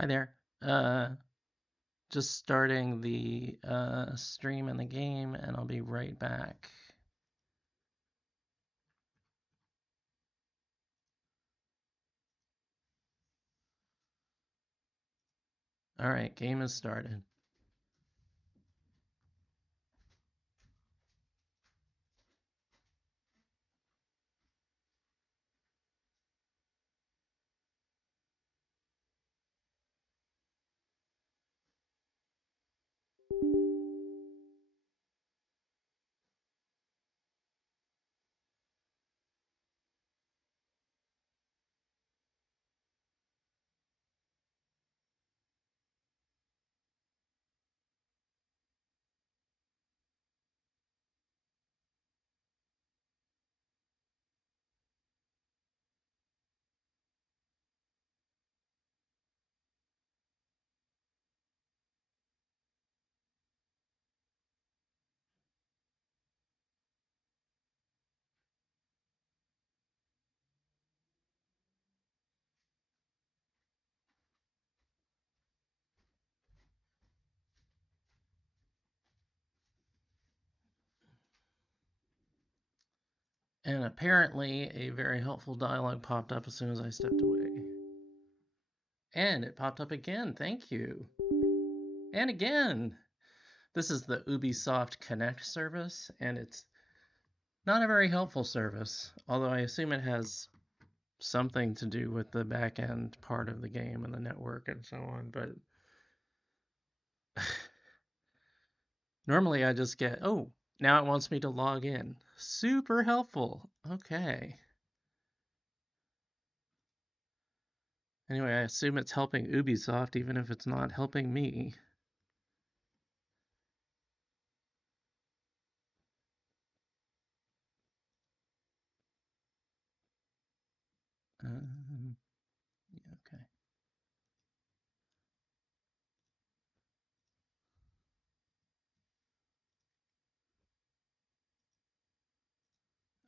Hi there. Just starting the stream in the game, and I'll be right back. All right, game is started. And apparently, a very helpful dialogue popped up as soon as I stepped away. And it popped up again. Thank you. And again. This is the Ubisoft Connect service, and it's not a very helpful service, although I assume it has something to do with the back end part of the game and the network and so on, but normally I just get, oh, now it wants me to log in. Super helpful. Okay. Anyway, I assume it's helping Ubisoft even if it's not helping me. Yeah, okay.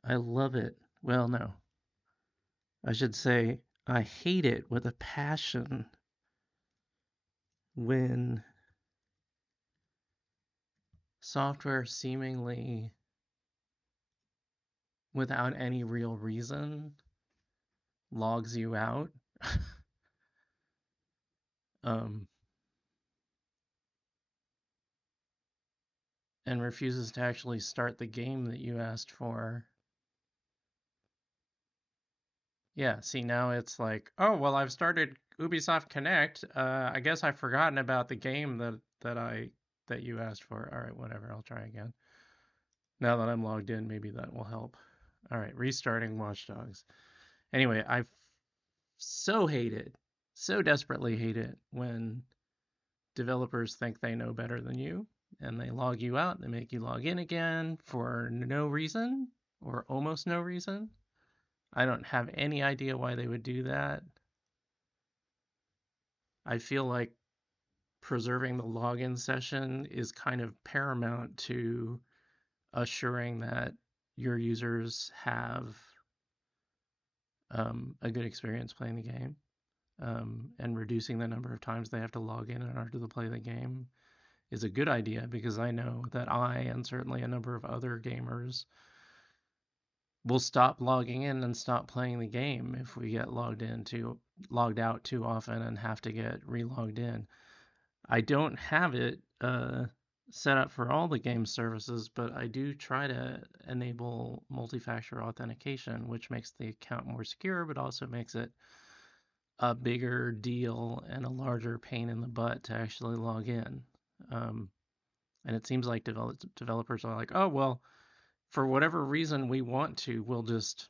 I love it. Well, no. I should say I hate it with a passion when software seemingly without any real reason logs you out. um, and refuses to actually start the game that you asked for. Yeah, see now it's like, oh well, I've started Ubisoft Connect. I guess I've forgotten about the game that you asked for. All right, whatever. I'll try again. Now that I'm logged in, maybe that will help. All right, restarting Watch Dogs. Anyway, I so hate it, so desperately hate it when developers think they know better than you and they log you out. They make you log in again for no reason or almost no reason. I don't have any idea why they would do that. I feel like preserving the login session is kind of paramount to assuring that your users have a good experience playing the game, and reducing the number of times they have to log in order to play the game is a good idea, because I know that I and certainly a number of other gamers will stop logging in and stop playing the game if we get logged out too often and have to get relogged in. I don't have it set up for all the game services, but I do try to enable multi-factor authentication, which makes the account more secure, but also makes it a bigger deal and a larger pain in the butt to actually log in. And it seems like developers are like, oh, well, for whatever reason we want to, we'll just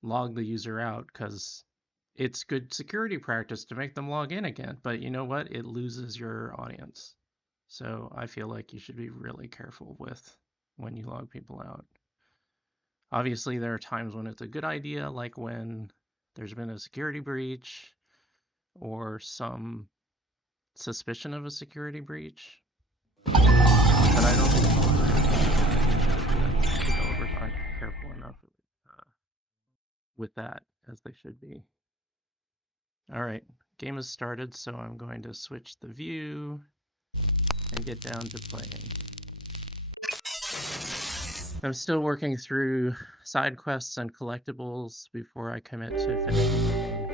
log the user out because it's good security practice to make them log in again. But you know what? It loses your audience. So I feel like you should be really careful with when you log people out. Obviously, there are times when it's a good idea, like when there's been a security breach or some suspicion of a security breach. But I don't think developers aren't careful enough with that as they should be. All right, game has started, so I'm going to switch the view and get down to playing. I'm still working through side quests and collectibles before I commit to finishing the game.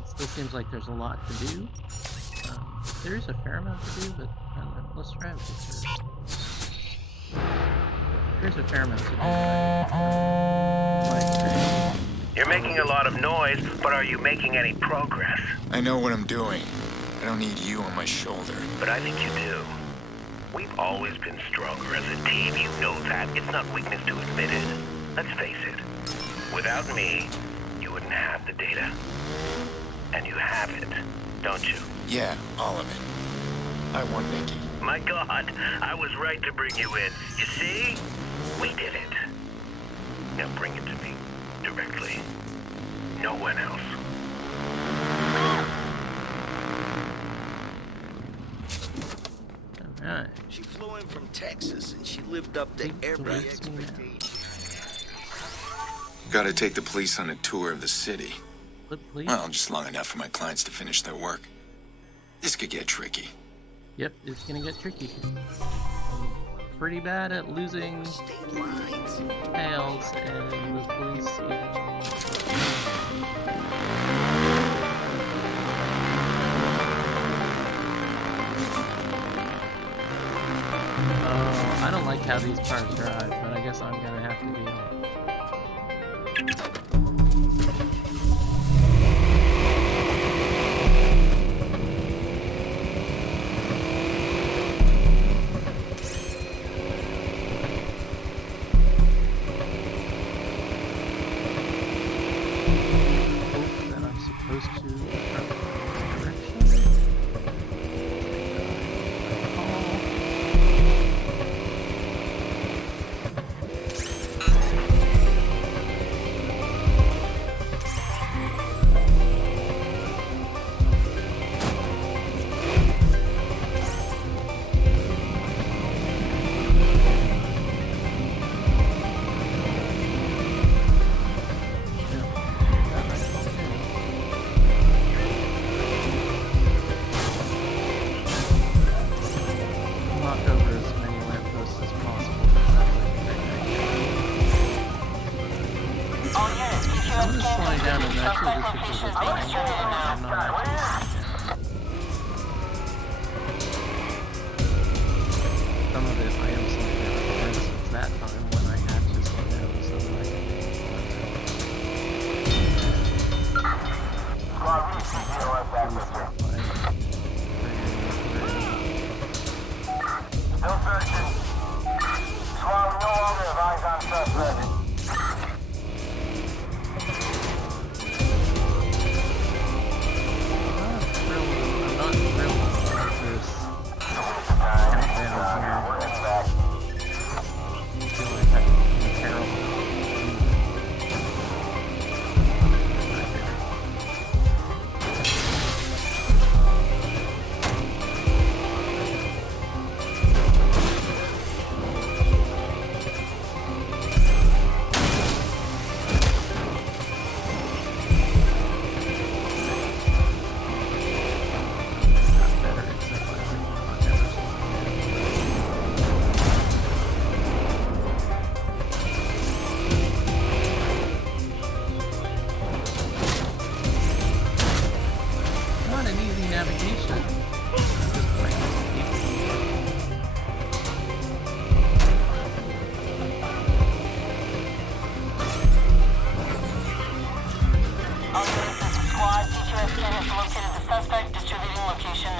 It still seems like there's a lot to do. There is a fair amount to do, but I don't know. Let's try this first. There's a fair amount to do. You're making a lot of noise, but are you making any progress? I know what I'm doing. I don't need you on my shoulder. But I think you do. We've always been stronger as a team. You know that. It's not weakness to admit it. Let's face it. Without me, you wouldn't have the data. And you have it, don't you? Yeah, all of it. I won, Nikki. My God, I was right to bring you in. You see? We did it. Now bring it to me. Directly. No one else. Alright. She flew in from Texas and she lived up to every expectation. Gotta take the police on a tour of the city. What, please? Well, just long enough for my clients to finish their work. This could get tricky. Yep, it's gonna get tricky. I'm pretty bad at losing tails and the police Oh, I don't like how these cars drive, but I guess I'm gonna have to deal.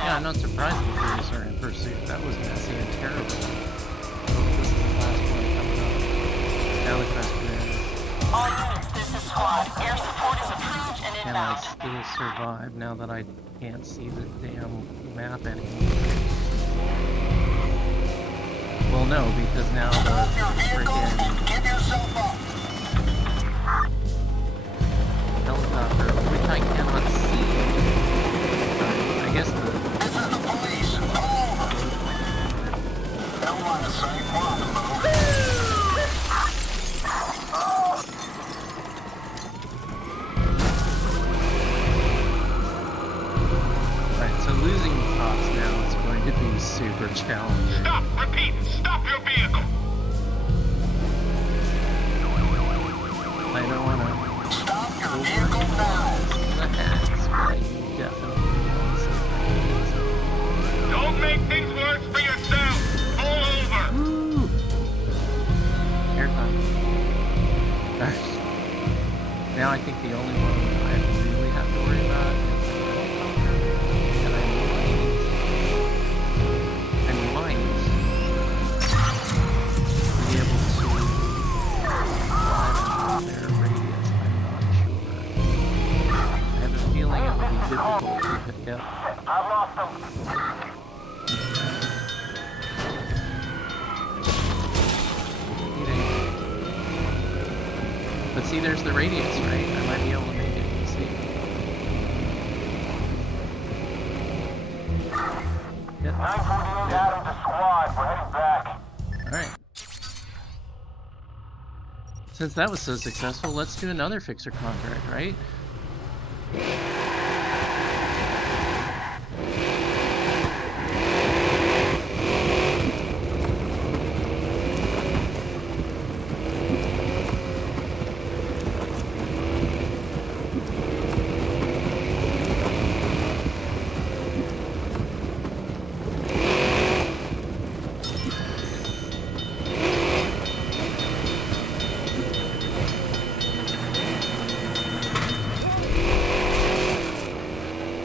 Yeah, I'm not surprised the police are in pursuit. That was messy and terrible. This is the last one coming up. Now the question is, all units, this is squad. Air support is approved and can I inbound. still survive now that I can't see the damn map anymore? Well, no, because now the freaking helicopter, which I cannot see. I guess the Alright, so losing cops now is going to be super challenging. Stop! Repeat! Stop your vehicle! I don't want to Stop your vehicle now! the hats, but I definitely want to see if Don't make things worse for yourself! Pull over! I can. Woo! Airtime. Now I think the only one I really have to worry about is the helicopter, and I might be able to fly out their radius. I'm not sure. I have a feeling it would be difficult to pick up. I've lost them! But see, there's the radius, right? I might be able to make it. See? Yep. 948 Adam to squad. We're heading back. Alright. Since that was so successful, let's do another fixer contract, right?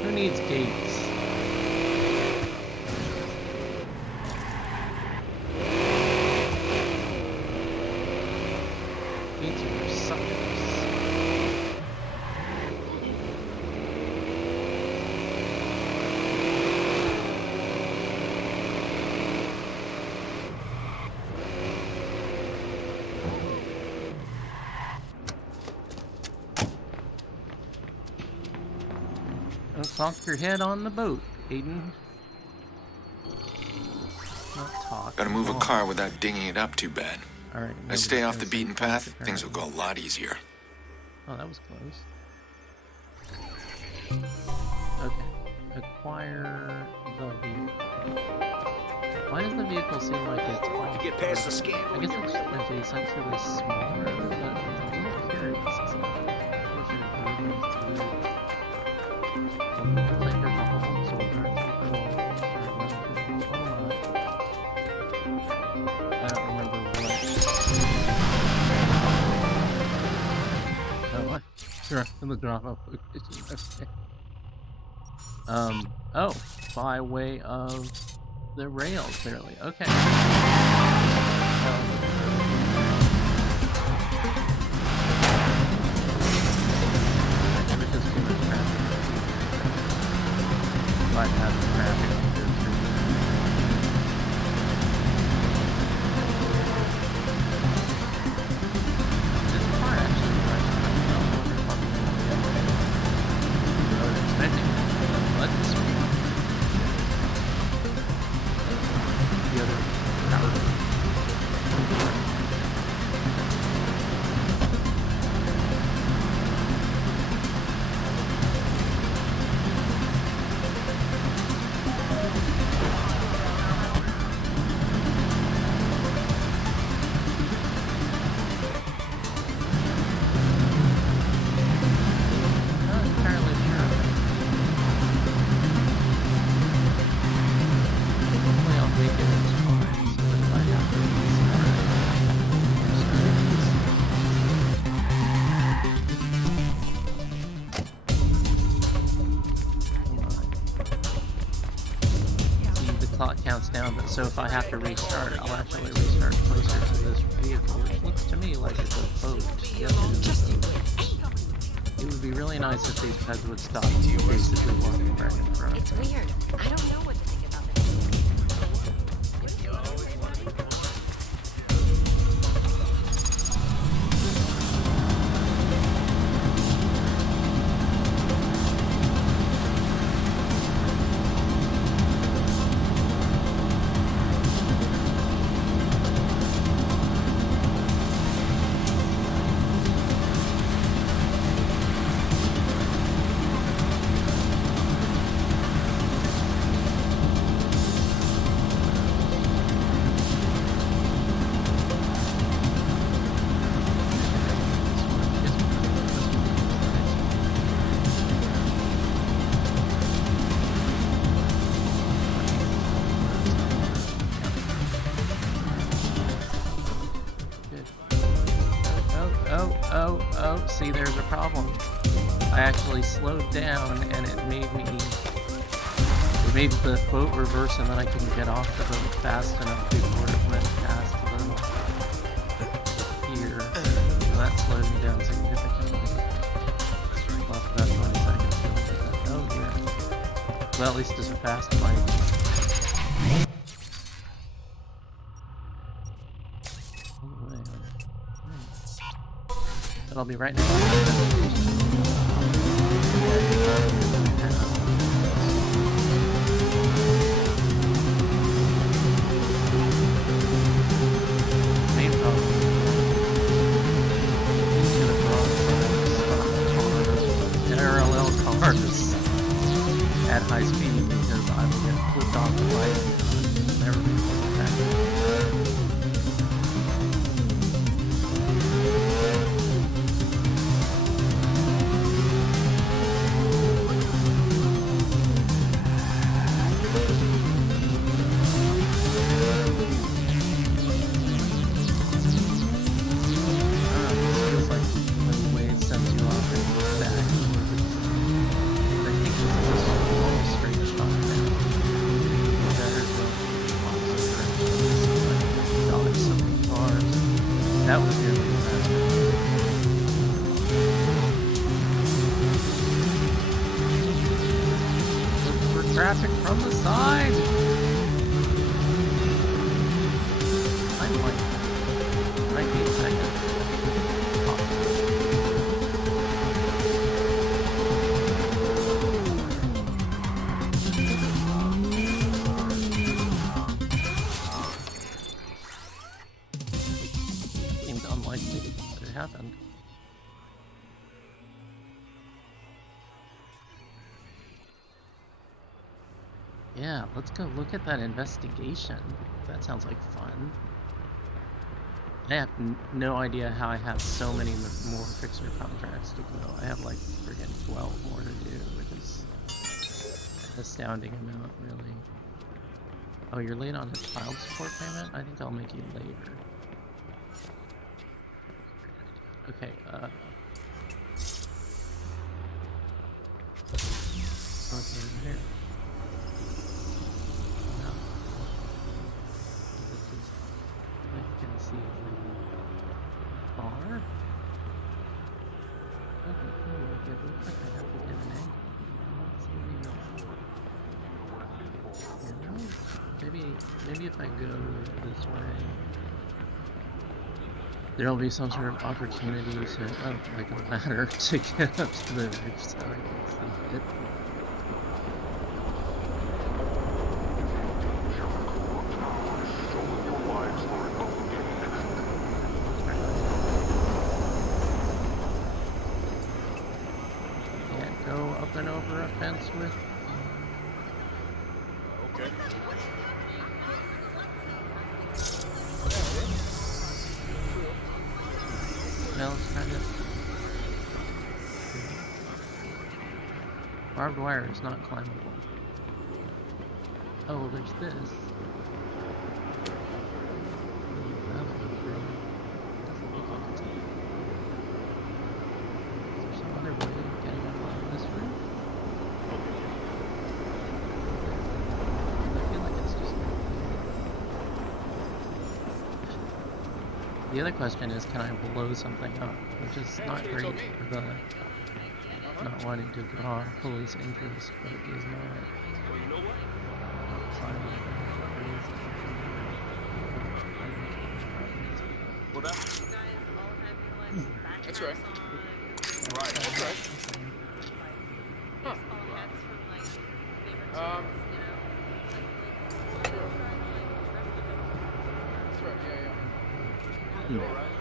Who needs gates? Gates are suckers. Don't bonk your head on the boat, Aiden. Not talk. Gotta move a walk. car without dinging it up too bad. Alright. I stay off the nobody's beaten gonna path, say things will go a lot easier. Oh, that was close. Okay. Acquire the vehicle. Why does the vehicle seem like it's all... You get past the scan. I guess it's essentially smaller, but I'm a little curious. It's like, what's your improvements to it? Looks like there's a whole soldier. I don't remember what. Oh, what? Sure, in the drop-off location. Okay. Oh, by way of the rail, clearly. Okay. Maybe just too much traffic. Might have traffic to go through. This car actually drives pretty well. I wonder if I'm gonna get it. I was expecting it. Let's see. The other power. Not entirely sure. Hopefully I'll make it in time so that if I have to restart. See, the clock counts down, but so if I have to restart, I'll actually restart closer to this vehicle, which looks to me like it's a boat. Yes, it is a boat. It would be really nice if these peds would stop basically walking right in front. It's weird. I don't know what to think about this. Oh, see, there's a problem. I actually slowed down, and it made the boat reverse, and then I couldn't get off the boat fast enough before it went past the pier. So that slowed me down significantly. Lost about 20 seconds to get that. Oh, yeah. Well, at least it's a fast bike. But I'll be right next to the main problem is to the parallel cars at high speed because I will get flipped off the bike and never be able to get back. That was really fast. Look for traffic from the side. I'm like 19 seconds. Seems unlikely, but it happened. Yeah, let's go look at that investigation. That sounds like fun. I have no idea how I have so many more fixer contracts to go. I have like friggin' 12 more to do, which is an astounding amount, really. Oh, you're late on a child support payment? I think I'll make you later. Okay, what's in here? No. This is, I can see bar? Okay, cool. It looks like I have to get an angle. You know, maybe if I go this way, there'll be some sort of opportunity to, like a ladder to get up to the roof so I can see it. Can't go up and over a fence with. Okay. Well, it's kind of. Barbed wire is not climbable. Oh, there's this. Doesn't look like it's. Is there some other way of getting up on this roof? I feel like it's just. The other question is, can I blow something up? Which is not great for the not wanting to draw police interest, but is not. Well, that's right. Right, okay. Huh. That's right, yeah. You all right?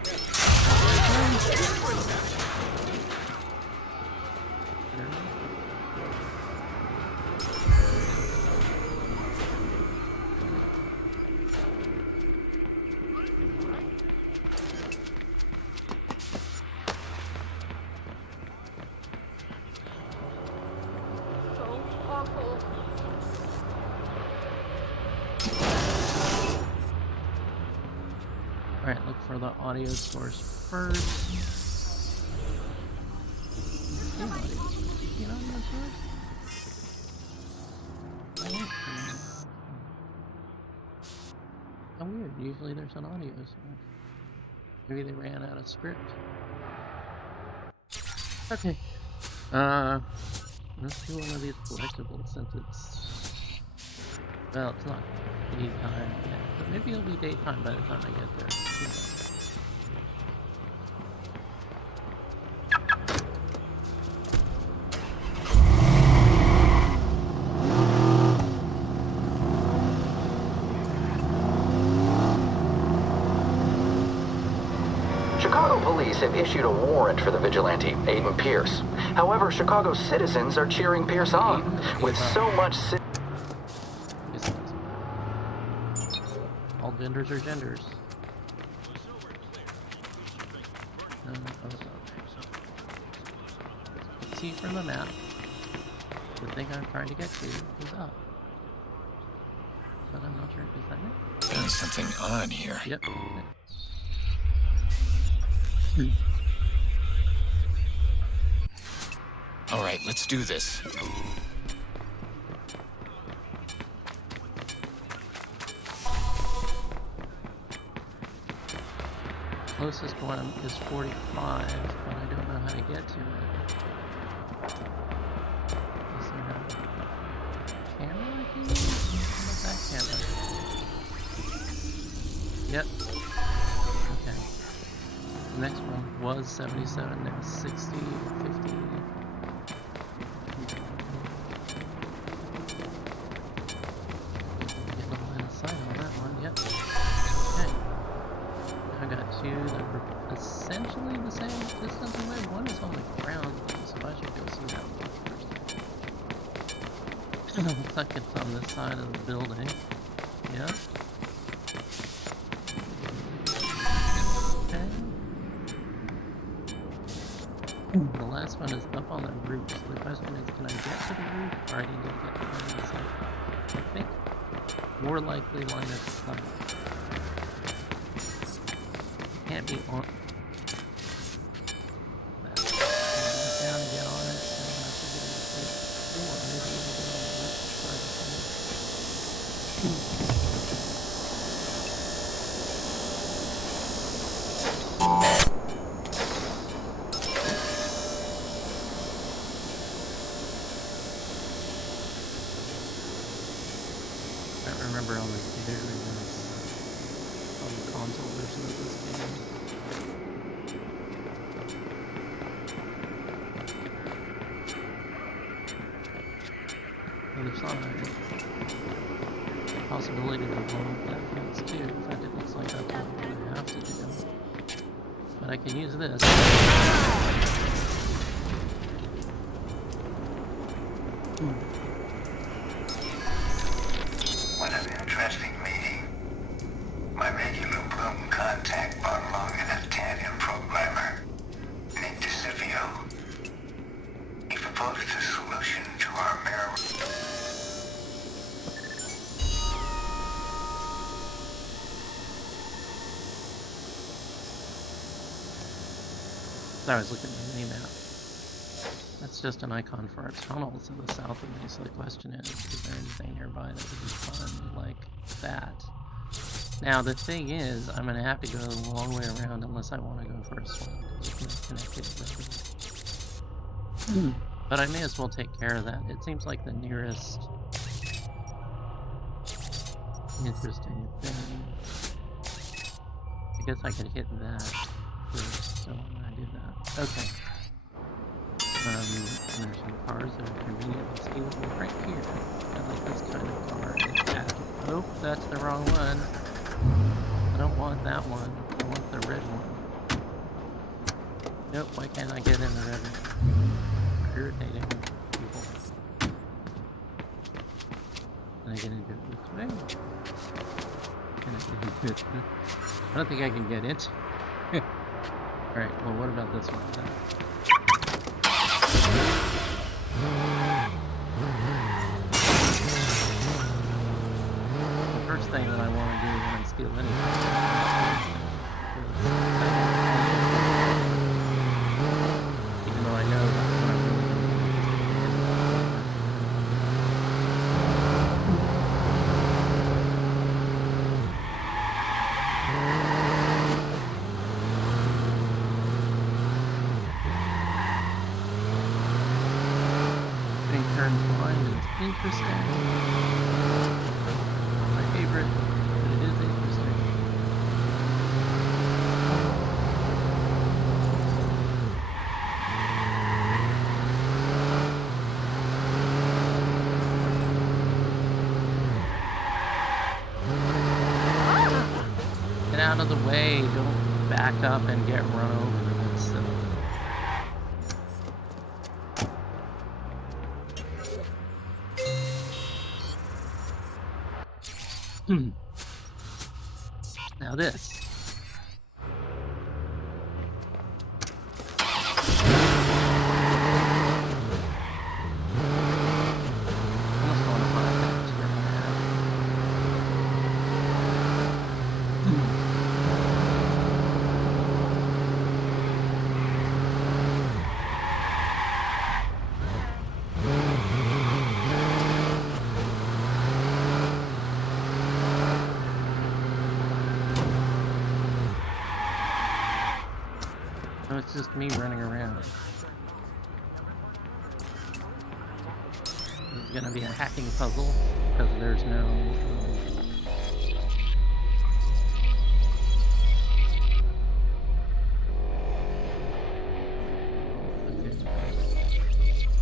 Alright, look for the audio source first. 15 audio source. 15 audio source? How weird. Usually there's an audio source. Maybe they ran out of script. Okay. Let's do one of these collectibles since it's... Well, it's not daytime yet, but maybe it'll be daytime by the time I get there. Chicago police have issued a warrant for the vigilante, Aiden Pierce. However, Chicago citizens are cheering Pierce on. With so much... All genders are genders. See from the map, the thing I'm trying to get to is up. But I'm not sure, is that it? There's something on here. Yep. All right, let's do this. Closest one is 45, but I don't know how to get to it. Is there a camera I can use? How about that camera? Yep. Okay. The next one was 77, now 60, 50. Getting a line of sight on that one, yep. Okay. I got two that were essentially the same distance away. One is on the ground, so I should go see that one first. It looks like it's on this side of the building. Yep. Okay. The last one is up on the roof. So the question is, can I get to the roof, or I need to get to line of sight? I think more likely line of sight. Can't be on that. Down and get on it, and I should be able to get or maybe even get on the left side of things. I can't remember on the computer on the console version of this game. Other side. Possibility to blow up that fence too. In fact, it looks like that's what I have to do. But I can use this. What an interesting meeting. My regular Bloom contact brought along an Italian programmer named DeSivio. He proposed a solution to our marijuana. I was looking at the mini-map. That's just an icon for our tunnel to the south of me, so the question is there anything nearby that would be fun like that? Now, the thing is, I'm going to have to go a long way around unless I want to go for a swim, because it's not connected to the road. But I may as well take care of that. It seems like the nearest interesting thing. I guess I could hit that first, so I'm going to do that. Okay. There's some cars that are conveniently stealable right here. I like this kind of car. It's active. Oh, that's the wrong one. I don't want that one. I want the red one. Nope, why can't I get in the red one? Irritating people. Can I get into it this way? Can I get into it? I don't think I can get it. Alright, well what about this one then? The first thing that I want to do when I steal anything even though I know that's when I'm Interesting. My favorite, but it is interesting. Get out of the way, don't back up and get run over. That's silly. Now this. Almost going to find that. No, it's just me running around. This is gonna be a hacking puzzle because there's no.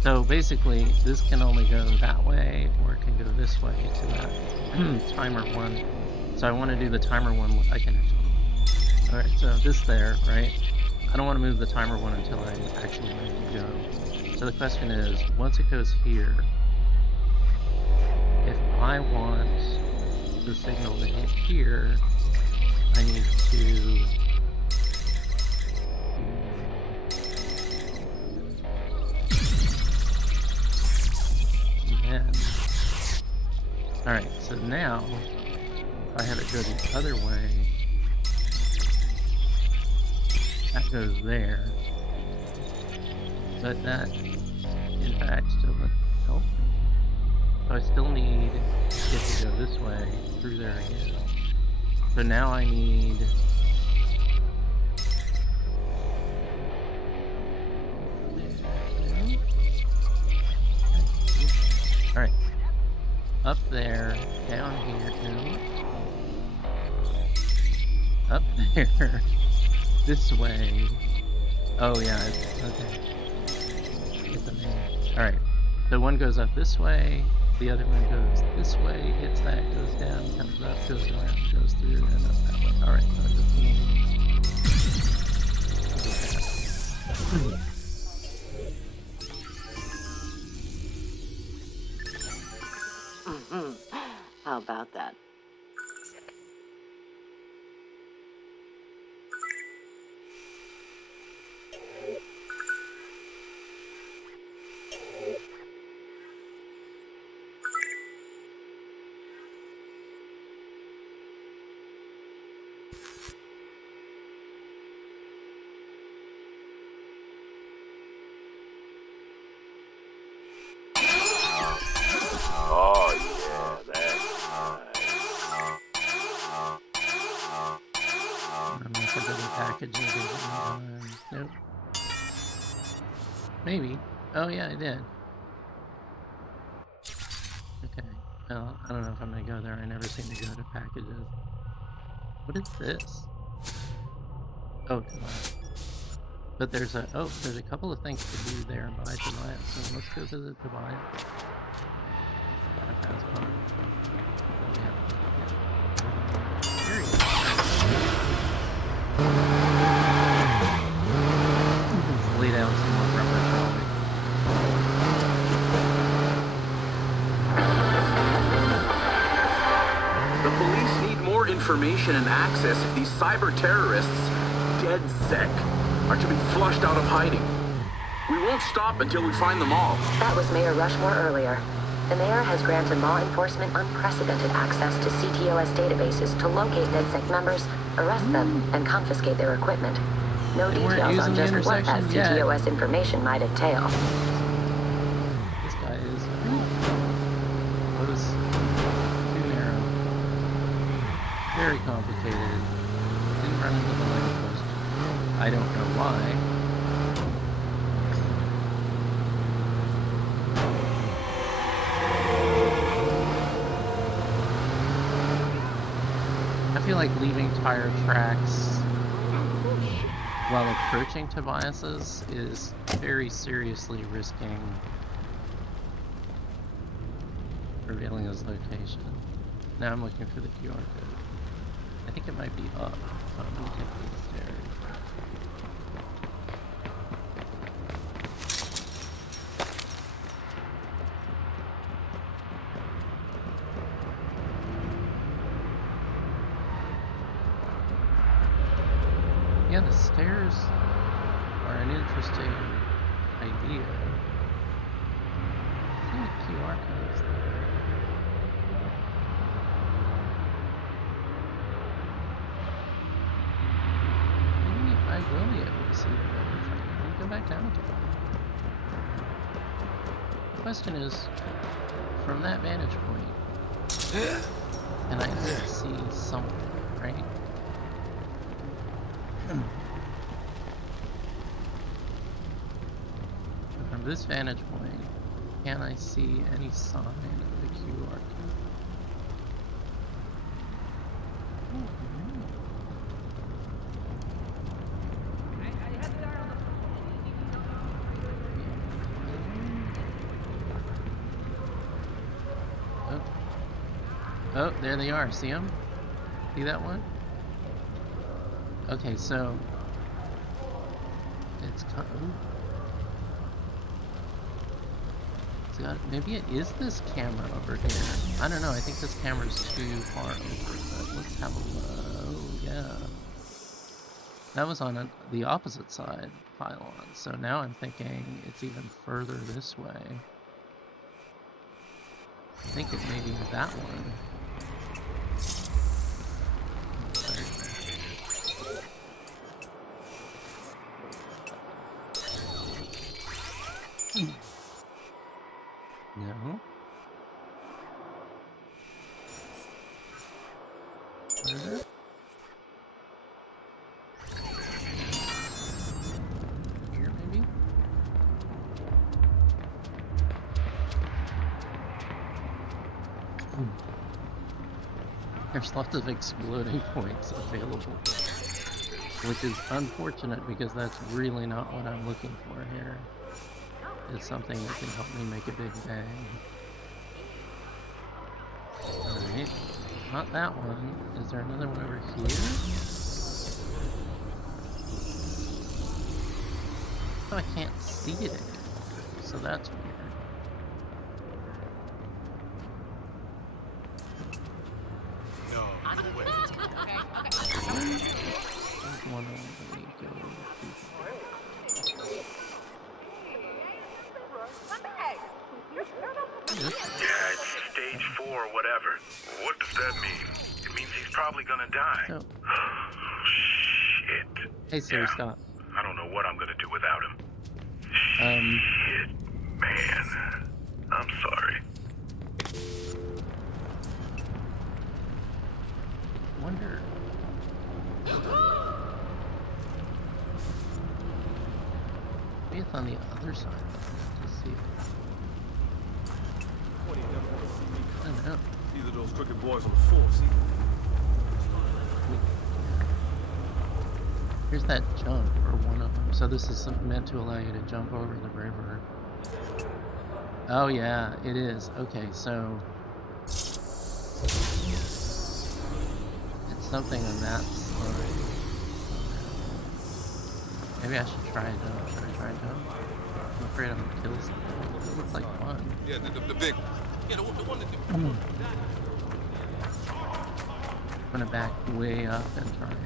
So basically, this can only go that way, or it can go this way to that timer one. So I want to do the timer one. I can actually. All right, so this there, right? I don't want to move the timer one until I actually ready to go. So the question is, once it goes here, if I want the signal to hit here, I need to then. Alright, so now if I have it go the other way, that goes there, but that in fact doesn't help me. So I still need it to go this way through there again. So now I need alright, up there, down here, up there. This way. Oh yeah, okay. Get the main. Alright. So one goes up this way, the other one goes this way, hits that, goes down, comes up, goes around, goes through, and up that way. Alright, so I just need How about that? Oh, yeah, that's I'm gonna put the package in. Nope. Maybe. Oh yeah, I did. Okay. Well, I don't know if I'm gonna go there. I never seem to go to packages. What is this? Oh, Tobias. But there's a couple of things to do there by Tobias. So let's go visit Tobias. That's fun. Yeah. Here he is. Let's lay down some more rubber, shall we? The police need more information and access if these cyber terrorists, dead sec, are to be flushed out of hiding. We won't stop until we find them all. That was Mayor Rushmore earlier. The mayor has granted law enforcement unprecedented access to CTOS databases to locate DedSec members, arrest them, and confiscate their equipment. No They weren't details on using the just what that intersection yet. CTOS information might entail. This guy is was too narrow. Very complicated. Didn't run into the lamppost. I don't know why. feel like leaving tire tracks while approaching Tobias's is very seriously risking revealing his location. Now I'm looking for the QR code. I think it might be up. So I'm gonna take these stairs. Yeah, the stairs are an interesting idea. I think the QR code's there. Maybe I will be able to see the river. Let me go back down to it. The question is, from that vantage point, can I see something, right? From this vantage point, can I see any sign of the QR code? Oh, there they are. See them? See that one? Okay, so it's maybe it is this camera over here. I don't know. I think this camera's too far over. But let's have a look. Oh, yeah. That was on the opposite side pylon. So now I'm thinking it's even further this way. I think it may be that one. No. What is it? Here, maybe? There's lots of exploding points available, which is unfortunate because that's really not what I'm looking for here. It's something that can help me make a big bang. Alright, not that one. Is there another one over here? Oh, I can't see it anymore, so that's weird. No way. There's one over there. Go Yeah, it's stage 4 or whatever. What does that mean? It means he's probably gonna die. So, Shit. hey Siri, stop. I don't know what I'm gonna do without him. Shit, man. I'm sorry. Wonder. Maybe it's on the other side. Let's see. I don't know. Either those crooked boys on the force. Here's that jump, or one of them. So this is meant to allow you to jump over the river. Oh yeah, it is. Okay, so it's something on that side. Maybe I should try it out. Should I try it out? I'm afraid I'm gonna kill something. It looks like fun. Yeah, the big one. Yeah, the one that I'm gonna back way up and try it.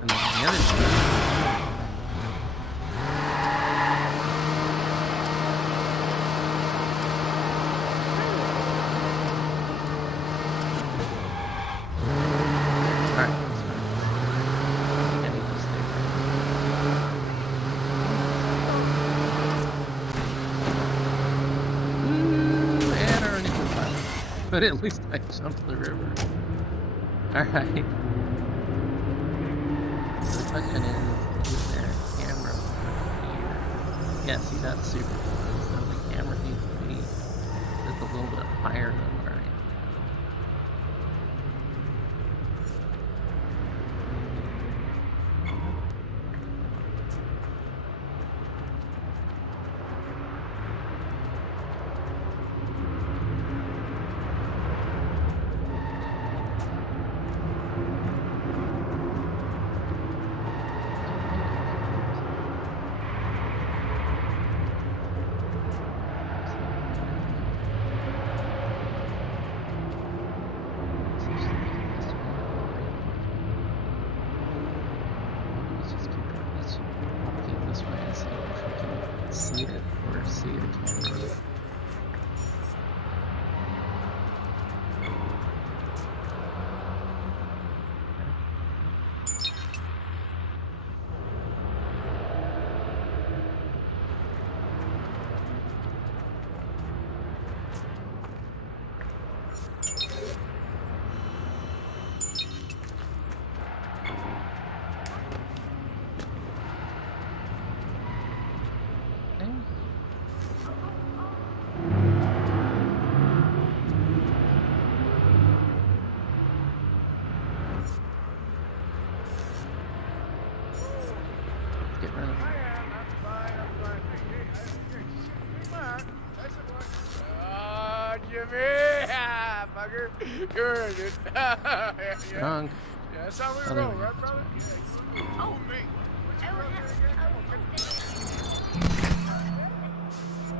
And then the other side. Alright, that's fine. I need to stay right. And our initial pilot. But at least I jumped the river. Alright. So the question is there a camera here? Yeah, see, that's super cool. So the camera needs to be just a little bit higher than where I am. Good, dude. Yeah. Drunk. Yeah, that's how we Other roll, way, right, that's brother? right. Yeah. Oh, me.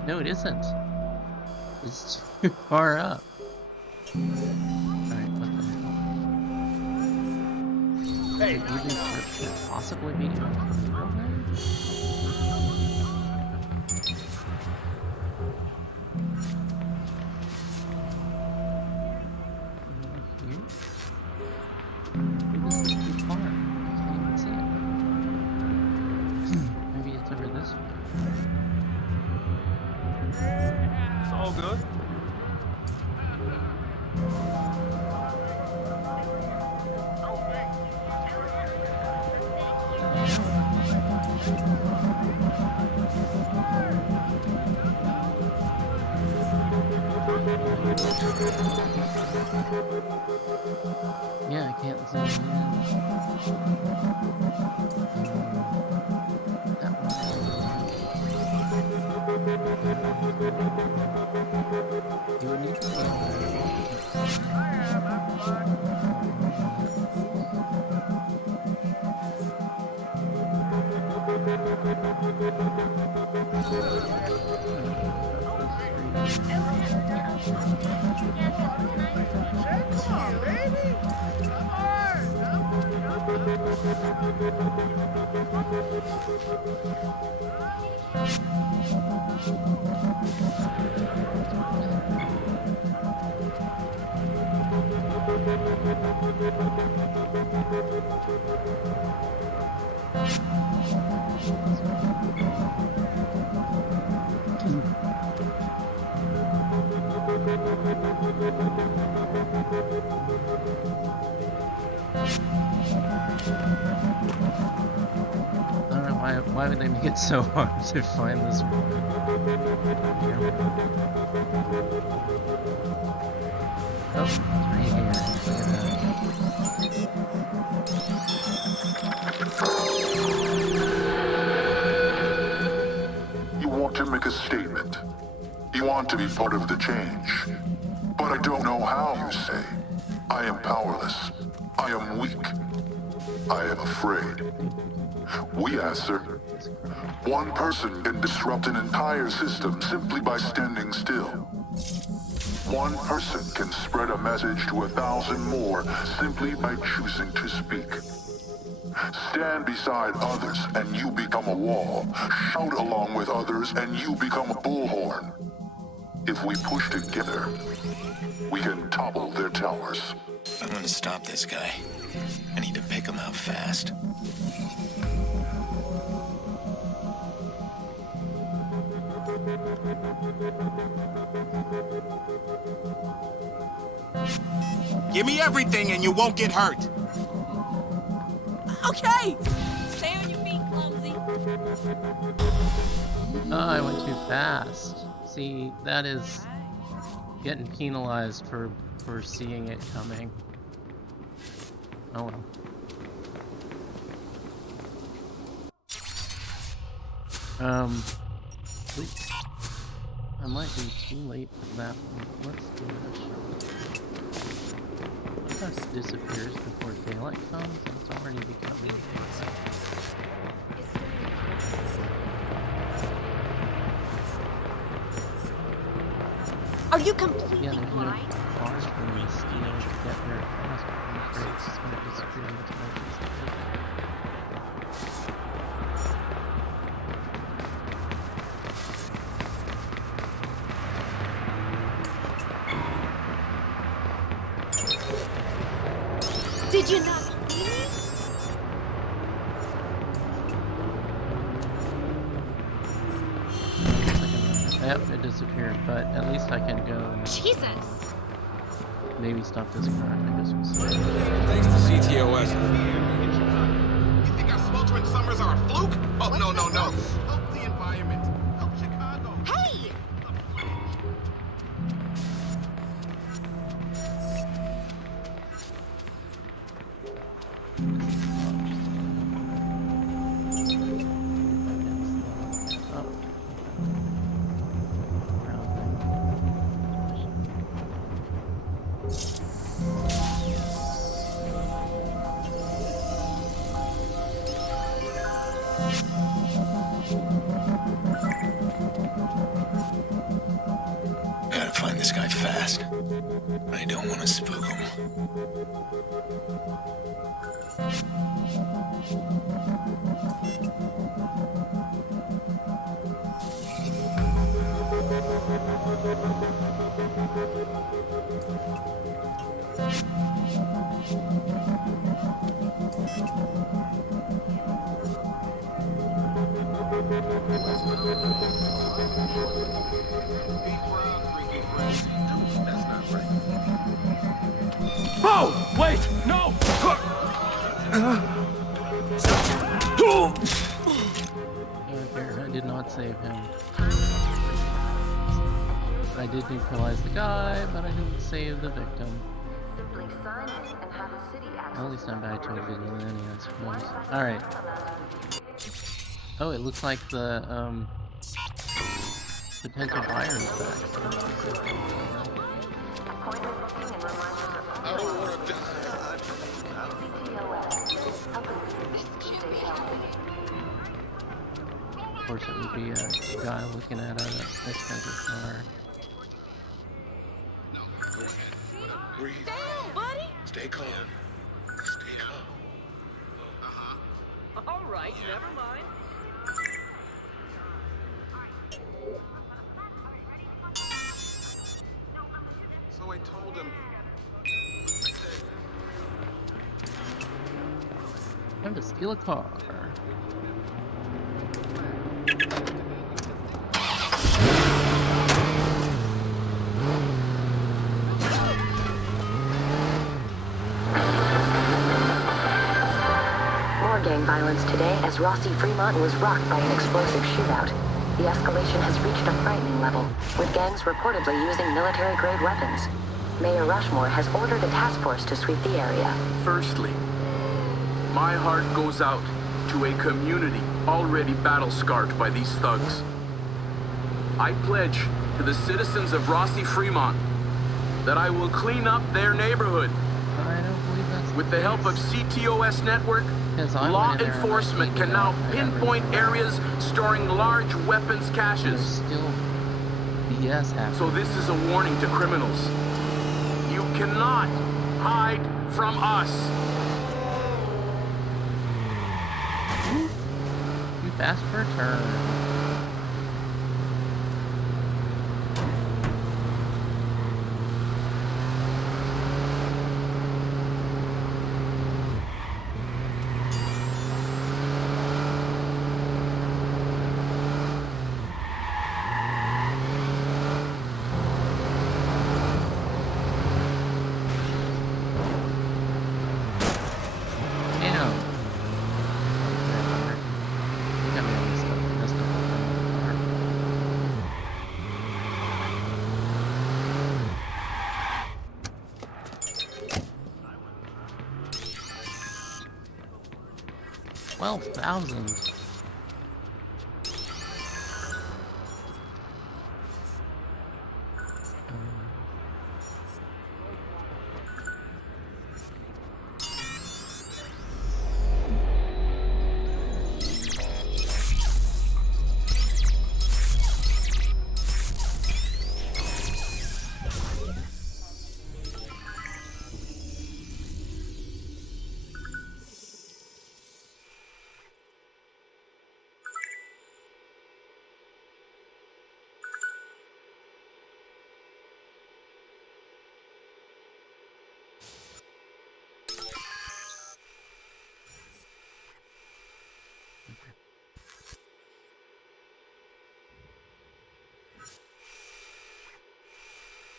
No, it isn't. It's too far up. Alright, what the hell? Hey. Could even possibly be doing real then? Here? Maybe this is too far. I can't even see it. Maybe it's over this way. It's all good. Yeah, I can't zoom in. That one. You would need to be able Come on, baby. Come I don't know why would they make it so hard to find this one? Oh, it's right here. Look at that. You want to make a statement. You want to be part of the change. But I don't know how, you say. I am powerless. I am weak. I am afraid. We answer, one person can disrupt an entire system simply by standing still. One person can spread a message to 1,000 more simply by choosing to speak. Stand beside others and you become a wall. Shout along with others and you become a bullhorn. If we push together, we can topple their towers. I'm gonna stop this guy. I need to pick him out fast. Give me everything and you won't get hurt. Okay! Stay on your feet, clumsy. Oh, I went too fast. See, that is getting penalized for seeing it coming. Oh well. Oops. I might be too late for that one. Let's do this. What if that disappears before daylight comes? It's already becoming daylight. Are you completely Yeah, there's no blind? cars for me to steal to get there fast, but I'm afraid it's just gonna disappear in the time. Did you not? Yep, it disappeared, but at least I can go. Jesus! Maybe stop this car. I guess we'll see. Thanks to CTOS. You think our sweltering summers are a fluke? Oh, no. Help the environment. Help Chicago. Hey! I don't want to spook him. Oh! Wait! No! I did not save him. I did neutralize the guy, but I didn't save the victim. Well, at least I'm back to a vigilante, I suppose. Alright. Oh, it looks like the, potential buyer is back. I don't want to die. Of course, it would be a guy looking at a expensive car. No, go ahead. Breathe. Down, buddy. Stay calm. Stay calm. All right, never mind. So I told him. Time to steal a car. More gang violence today as Rossi Fremont was rocked by an explosive shootout. The escalation has reached a frightening level, with gangs reportedly using military-grade weapons. Mayor Rushmore has ordered a task force to sweep the area. Firstly, my heart goes out to a community already battle-scarred by these thugs. I pledge to the citizens of Rossi Fremont that I will clean up their neighborhood. I don't believe that's With the help of CTOS Network, law enforcement can now pinpoint areas storing large weapons caches. Still BS happening. So this is a warning to criminals. You cannot hide from us. You fast for a turn. $12,000.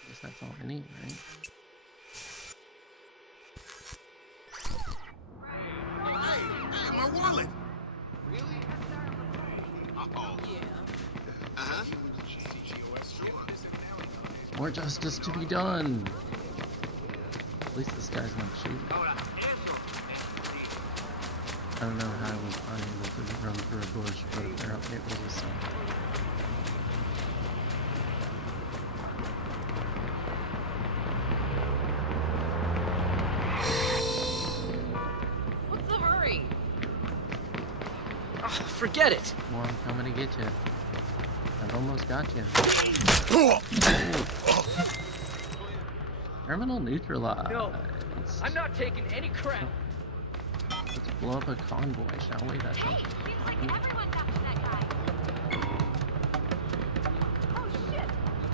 Guess that's all I need, right? Hey, my wallet. Really? Uh-oh. Yeah. Uh-huh. More justice to be done. At least this guy's not shooting. I don't know how I was unable to run through a bush, but apparently it was a sign. What's the hurry? Oh, forget it. Well, I'm coming to get you. I've almost got you. Terminal neutralized. No, I'm not taking any crap. Let's blow up a convoy, shall we? That sounds like fun.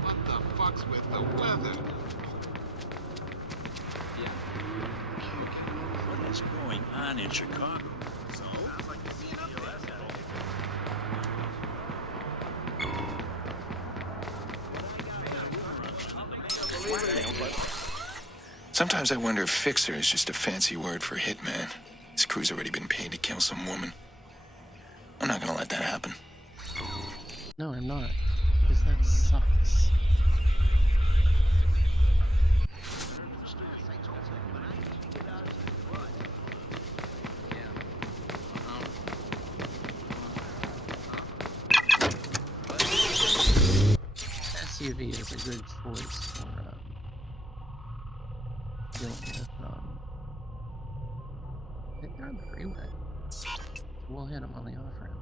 What the fuck's with the weather? What is going on in Chicago? Sometimes I wonder if fixer is just a fancy word for hitman. This crew's already been paid to kill some woman. I'm not gonna let that happen. No, I'm not. Because that sucks. SUV is a good choice for dealing with they're on the freeway. So we'll hit them on the off-ramp.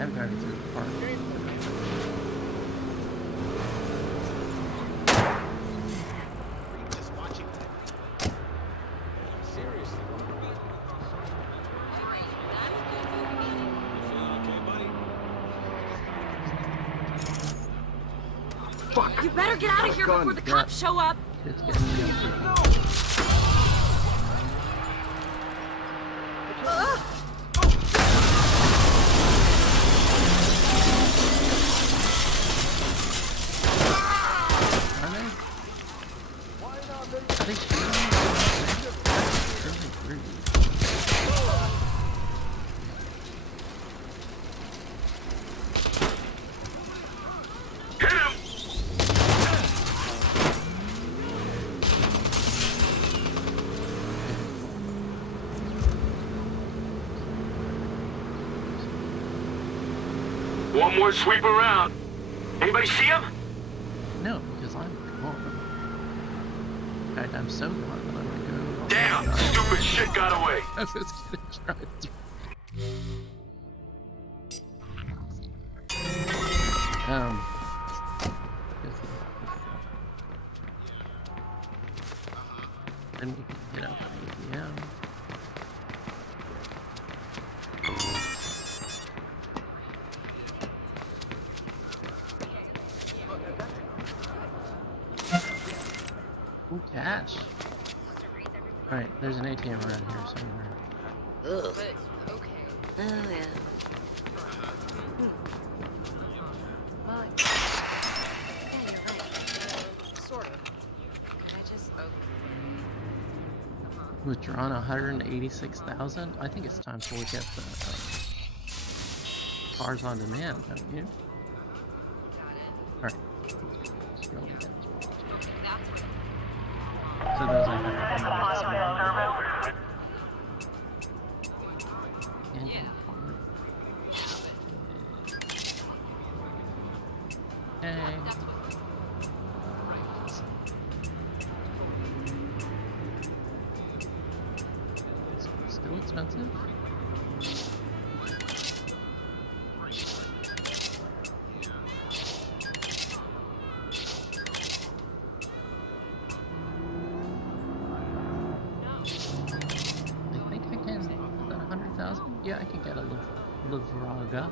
I'm driving through the park. Fuck. You better get out of here before the cops show up. It's getting real creepy. One more sweep around. Anybody see him? No, because I'm gone. In fact, I'm so gone that I'm gonna go. Damn! Stupid shit got away. I was gonna try to. Then we can hit up an ATM. Ooh, cash. Alright, there's an ATM around here somewhere. Ugh. Okay. Oh, yeah. Well, yeah, you're right. Sort of. I just... Withdrawn 186,000? I think it's time to look at the cars on demand, don't you? Alright. Scroll again. So those are Hey. It's still expensive. Yeah, I can get a Livraga.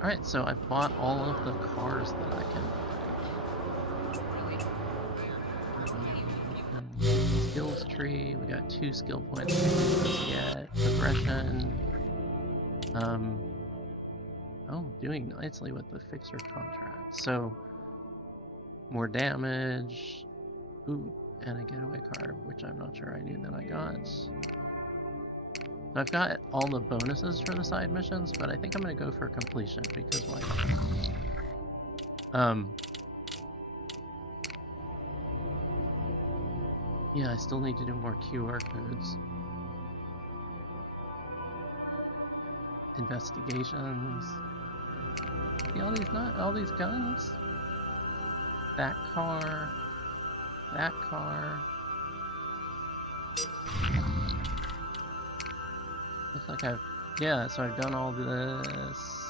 Alright, so I bought all of the cars that I can buy. Skills tree, we got 2 skill points to get. Progression. Oh, doing nicely with the fixer contract. So, more damage. Ooh, and a getaway car, which I'm not sure I knew that I got. So I've got all the bonuses for the side missions, but I think I'm gonna go for completion because why not? Yeah, I still need to do more QR codes. Investigations. See all these guns? That car. That car. Looks like yeah, so I've done all the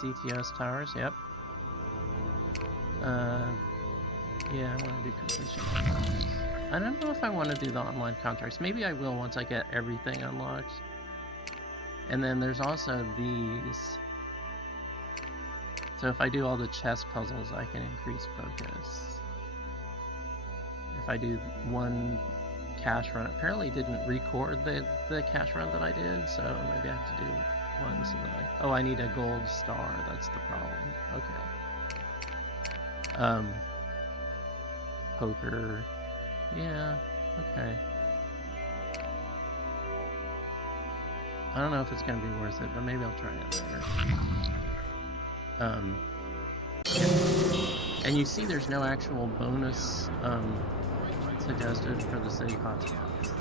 CTS towers, yep. Yeah, I want to do completion. I don't know if I want to do the online contracts. Maybe I will once I get everything unlocked. And then there's also these. So if I do all the chess puzzles, I can increase focus. If I do one cash run, apparently it didn't record the cash run that I did, so maybe I have to do one so that oh, I need a gold star, that's the problem. Okay. Poker. Yeah, okay. I don't know if it's gonna be worth it, but maybe I'll try it later. And you see there's no actual bonus suggested for the city hotspots.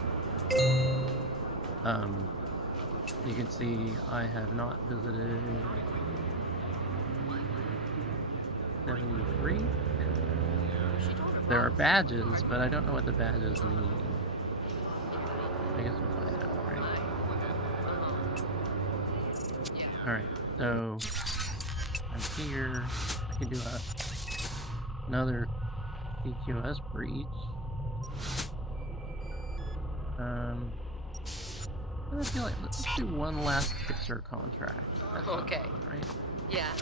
You can see I have not visited 73. There are badges, but I don't know what the badges mean. I guess we'll find out, right? Alright, so I'm here. I can do another CQS breach. I feel like let's do one last fixer contract. That's okay. Fun, right? Yeah.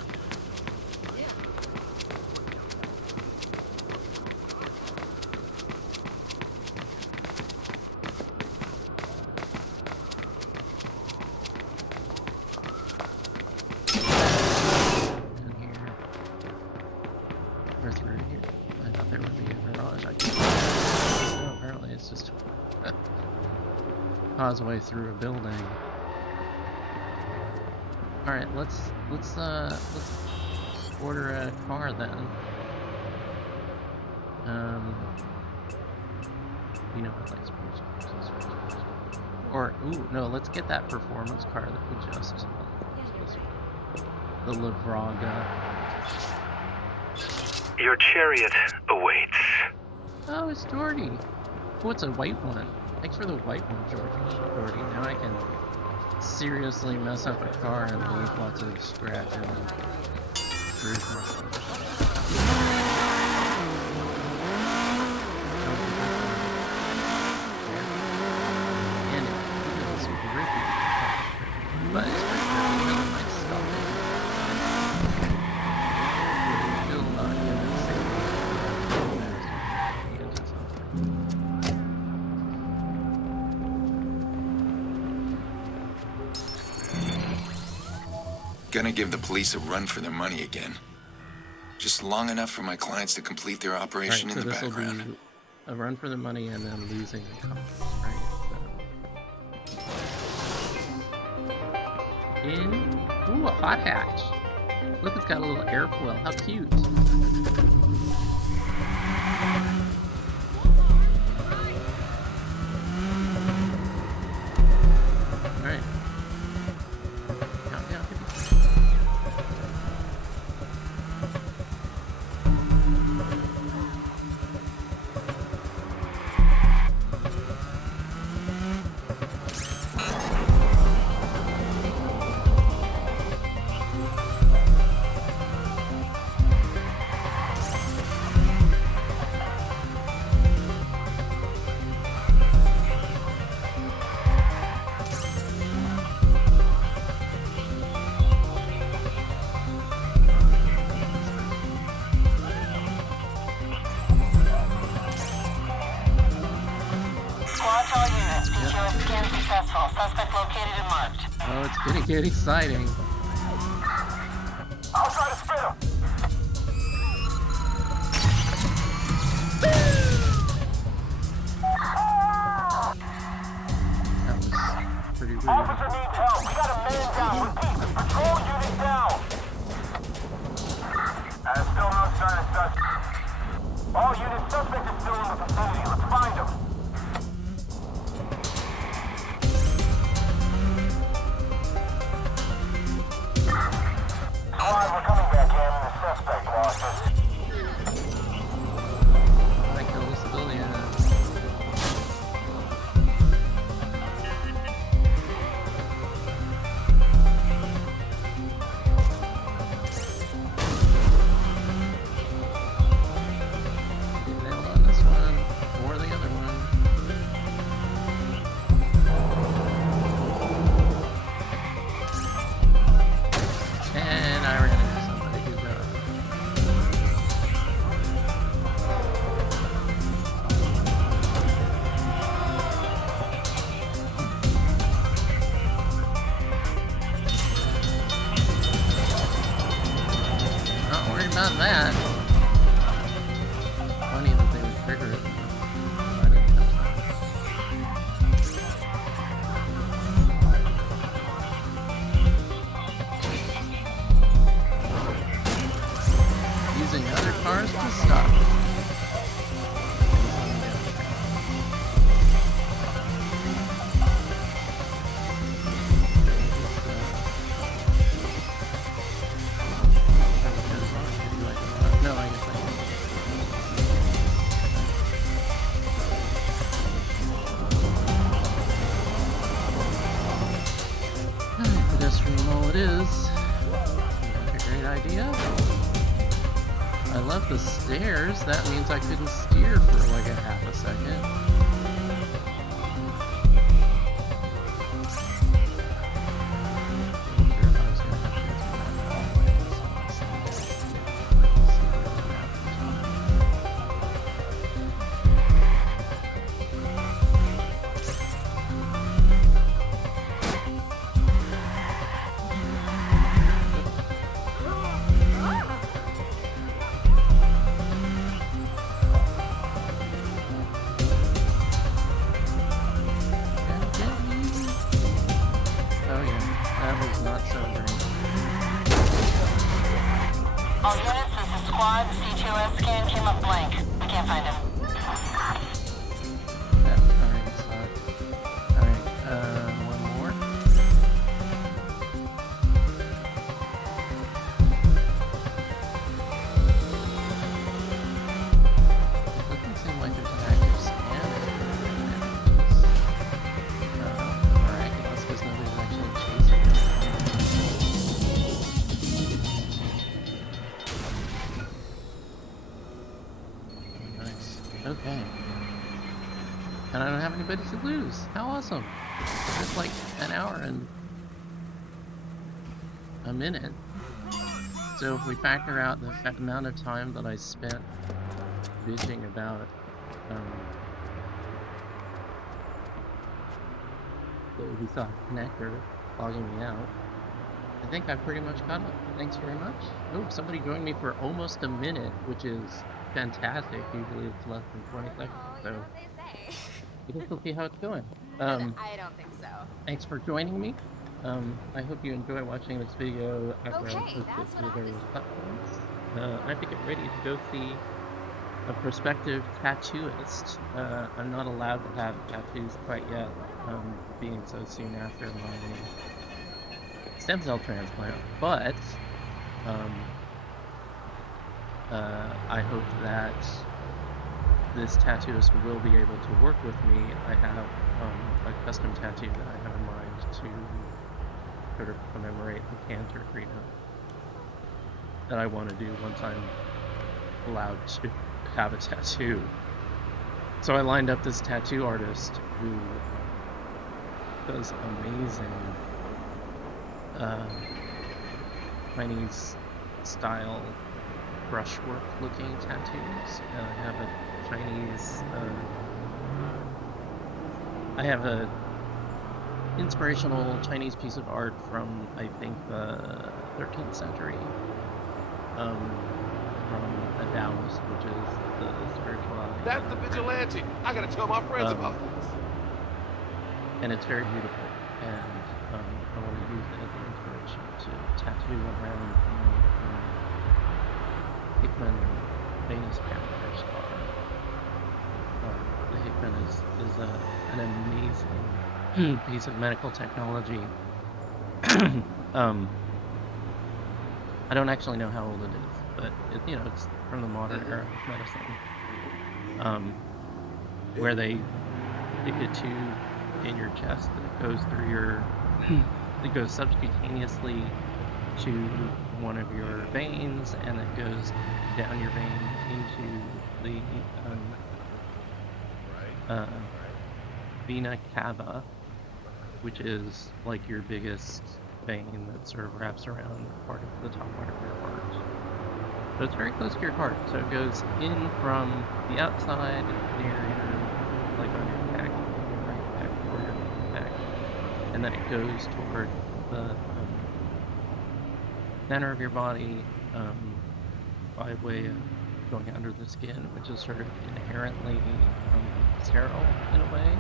Causeway through a building. All right, let's order a car then. You know what, like sports cars. Or ooh, no, let's get that performance car that we just the Livraga. Your chariot awaits. Oh, it's Doherty. Oh, it's a white one. Thanks for the white one, Doherty. Now I can seriously mess up a car and leave lots of scratch and bruise myself. And it's grippy. But it's pretty grippy, really nice stuff. Still not gonna say Gonna give the police a run for their money again. Just long enough for my clients to complete their operation in the background. Will be a run for the money and then losing the cops, right? So. Ooh, a hot hatch. Look, it's got a little airfoil. How cute. Alright. Oh, it's gonna get exciting. I'll try to spit him. That was pretty rude. Officer needs help. We got a man down. Repeat, patrol unit down. Still no sign of suspect. All units, suspect is still in the vicinity. Let's find him. that. Funny that they would trigger it. I didn't touch that. Using other cars to stop. No, I guess I can. Pedestrian mall it is. A great idea. I love the stairs. That means I couldn't steer for like a half a second. All units, this is squad. C2S scan came up blank. I can't find him. That time sucked. Alright, one more. It doesn't seem like there's an active scan. Miraculous, because nobody's actually chasing it. Okay. And I don't have anybody to lose. How awesome. It's like an hour and a minute. So if we factor out the amount of time that I spent bitching about the Ubisoft connector logging me out, I think I've pretty much caught up. Thanks very much. Oh, somebody joined me for almost a minute, which is fantastic. Usually it's less than 20 seconds, so you can still see how it's going. I don't think so. Thanks for joining me. I hope you enjoy watching this video after I post it to the various platforms. I have to get ready to go see a prospective tattooist. I'm not allowed to have tattoos quite yet, being so soon after my stem cell transplant, but I hope that this tattooist will be able to work with me. I have a custom tattoo that I have in mind to sort of commemorate the cancer treatment that I want to do once I'm allowed to have a tattoo. So I lined up this tattoo artist who does amazing Chinese style brushwork looking tattoos. I have a Chinese I have a inspirational Chinese piece of art from, I think, the 13th century, from a Taoist, which is the spirituality. That's the vigilante. I gotta tell my friends about this. And it's very beautiful, and I want to use it as an inspiration to tattoo around Hickman Venus Panther scar. The Hickman is an amazing piece of medical technology. I don't actually know how old it is, but it's from the modern era of medicine, where they stick a tube in your chest that goes through your, it goes subcutaneously to one of your veins, and it goes down your vein into the vena cava, which is like your biggest vein that sort of wraps around part of the top part of your heart. So it's very close to your heart. So it goes in from the outside near your, like on your neck, right back toward your neck, and then it goes toward the center of your body, by way of going under the skin, which is sort of inherently sterile in a way.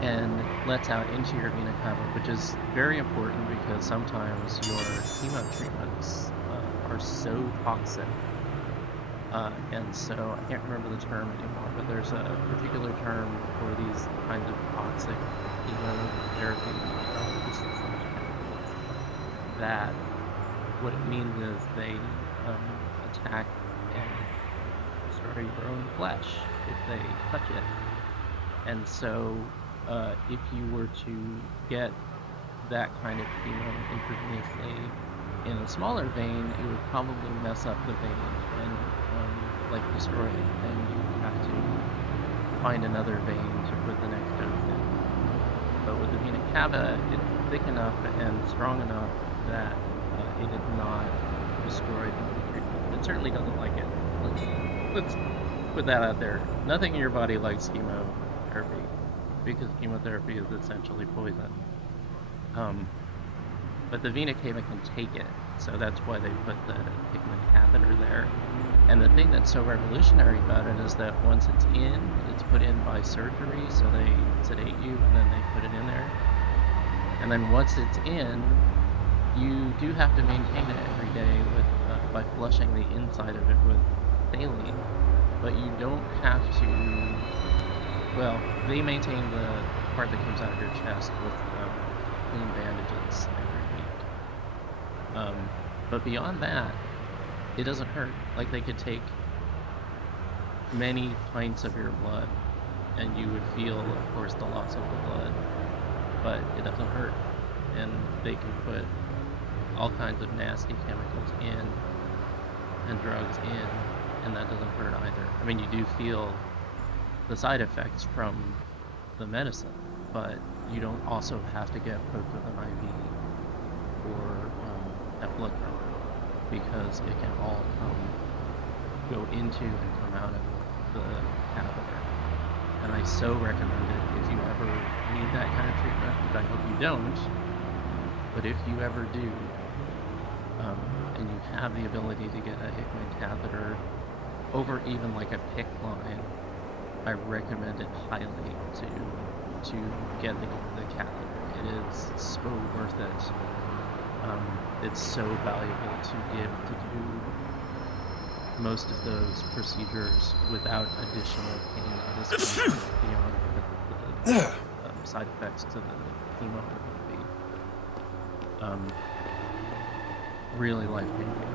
And lets out into your vena cava, which is very important because sometimes your chemo treatments are so toxic. And so I can't remember the term anymore, but there's a particular term for these kinds of toxic chemotherapy that what it means is they attack and destroy your own flesh if they touch it. And so if you were to get that kind of chemo intravenously in a smaller vein, it would probably mess up the vein and like destroy it, and you would have to find another vein to put the next dose in. But with the vena cava, it's thick enough and strong enough that it is not destroyed in the treatment. It certainly doesn't like it. Let's put that out there. Nothing in your body likes chemotherapy, because chemotherapy is essentially poison. But the vena cava can take it, so that's why they put the pigment catheter there. And the thing that's so revolutionary about it is that once it's in, it's put in by surgery, so they sedate you and then they put it in there. And then once it's in, you do have to maintain it every day with by flushing the inside of it with saline, but you don't have to. Well, they maintain the part that comes out of your chest with clean bandages every week. But beyond that, it doesn't hurt. Like, they could take many pints of your blood, and you would feel, of course, the loss of the blood, but it doesn't hurt. And they can put all kinds of nasty chemicals in and drugs in, and that doesn't hurt either. I mean, you do feel the side effects from the medicine, but you don't also have to get poked with an IV or at blood pressure, because it can all go into and come out of the catheter. And I so recommend it if you ever need that kind of treatment, which I hope you don't, but if you ever do, and you have the ability to get a Hickman catheter over even like a PICC line, I recommend it highly to get the catheter. It is so worth it. It's so valuable to give to do most of those procedures without additional pain at this point beyond the side effects to the chemotherapy. Really life-changing.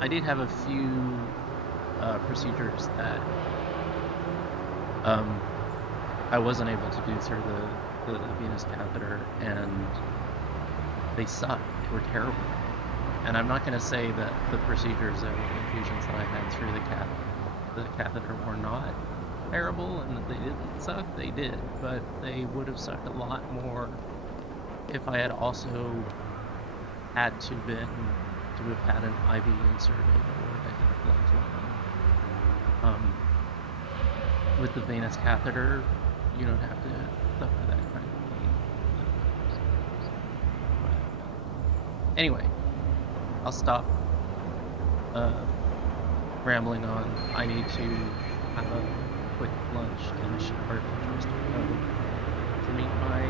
I did have a few procedures that I wasn't able to do through the venous catheter, and they sucked. They were terrible. And I'm not going to say that the procedures and infusions that I had through the catheter were not terrible and that they didn't suck. They did, but they would have sucked a lot more if I had also had to have had an IV inserted or had blood drawn. With the venous catheter, you don't have to suffer that kind of pain. Anyway, I'll stop rambling on. I need to have a quick lunch and a shower just to meet my